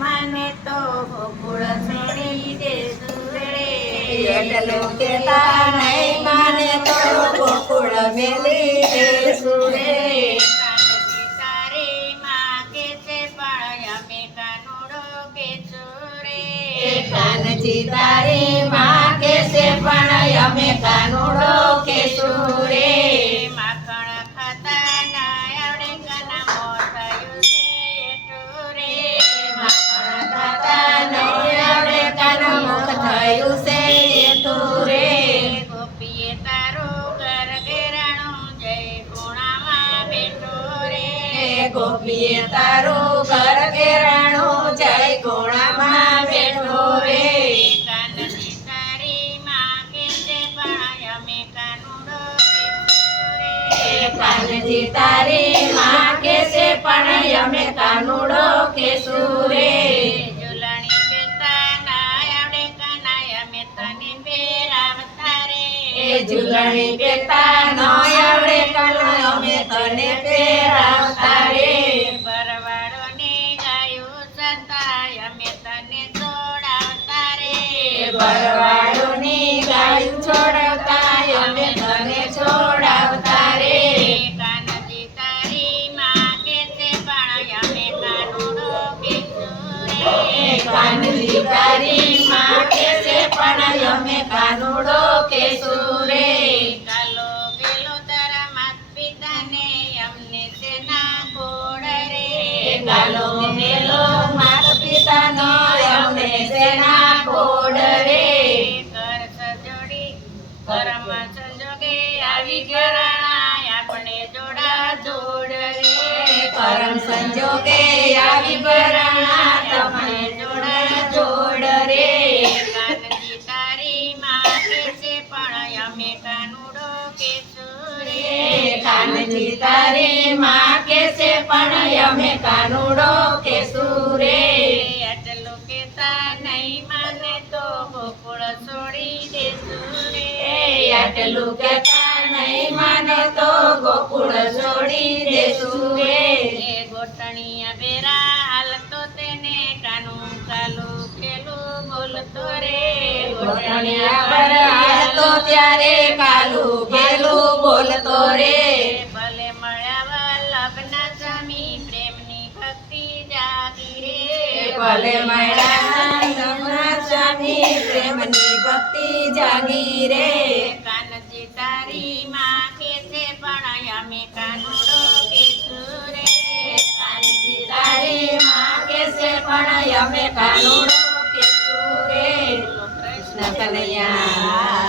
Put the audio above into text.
માને તો ગોકુળ છોડી દેશું રે એટલું કેતા નહીં માને તો ગોકુળ મેલી દેશું રે કાનજી તારે માગે છે પણ અમે કાનુડો કેશું રે કાનજી તારી માં કે છે પણ અમે કાનુડો કેશું રે માખણ ખાતા ના આવડે કાના મોઢાયું છે એટલું રે માખણ ખાતા નહીં આવડે કાનો મુખ થયું છે એઠું રે ગોપીએ તારું ઘર ઘેરાણું જય ગુણામાં બેઠો રે ગોપીએ તારું ઘર ઘેરાણું જય ગોળામાં બેઠો રે કાનજી તારી માગે છે પણ અમે કાનુડો કેશું રે કાનજી તારી માં કે છે પણ અમે કાનુડો કેશું રે ઝૂલણી બેટા ના આવડે કાના અમે તને પહેરાવતા રે ઝૂલણી પેટા ન આવડે કાનો અમે તને પહેરાવતા રે ભરવાડોને ગાયું સતાય અમે તને જોડાવતા રે ભરવાડોની ગાયું છોડાવતા અમે તને છોડાવતા રે કાનજી તારી માગે છે પણ અમે કાનુડો કેશું રે કાનજી તારી માં કે છે પણ અમે કાનુડો કેશું રે કાલો ગેલો તારા માત પિતાને અમને સેના ગોળ રે ગાલો મેલો માત પિતાનો અમને સેના કોડ રે કર સજોડી કરમ સંજોગે આવી ઘરાણા આપણે જોડા જોડ રે પરમ સંજોગે આવી ભરણા તમને જોડા જોડ રે કાનજી તારી માગે છે પણ અમે કાનુડો કેશું રે કાનજી તારી માં કે છે પણ અમે કાનુડો કેશું રે આટલું કેતા નહીં માને તો ગોકુળ છોડી દેશું રે આટલું કહેતા નહીં માને તો ગોકુળ છોડી દેશું રે એ ગોટણીયા બેરા હાલતો તેને કાનું કાલું ખેલું બોલતો રે ગોઠણિયા પર હાલતો ત્યારે કાલું ખેલું બોલતો રે ભલે મળ્યા લગ્ન સ્વામી પ્રેમની ભક્તિ જાગી રે ભલે મળ્યા નમના સ્વામી પ્રેમની ભક્તિ જાગી રે કાનજી તારી માગે છે પણ અમે કાનુડો કેશું રે કાનજી તારી માં કે છે પણ અમે કાનુડો કેશું રે કૃષ્ણ કનૈયા